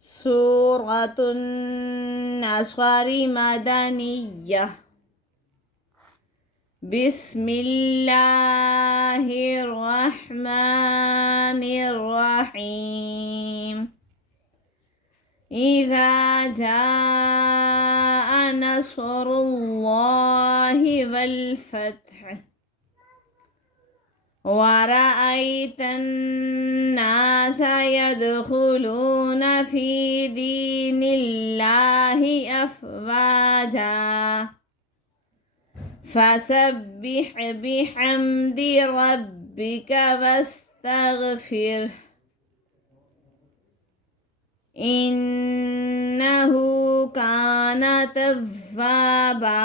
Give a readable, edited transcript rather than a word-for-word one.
सूरतुन नस्र मदनिय्यह बिस्मिल्लाहिर्रहमानिर्रहीम इज़ा जाअ नस्रुल्लाहि वल फ़त्ह वरअयतन नास यदखुलून फी दीनिल्लाहि अफ़वाजा फसब्बिह बिहम्दि रब्बिका वस्तगफिर इन्नहु कान तव्वाबा।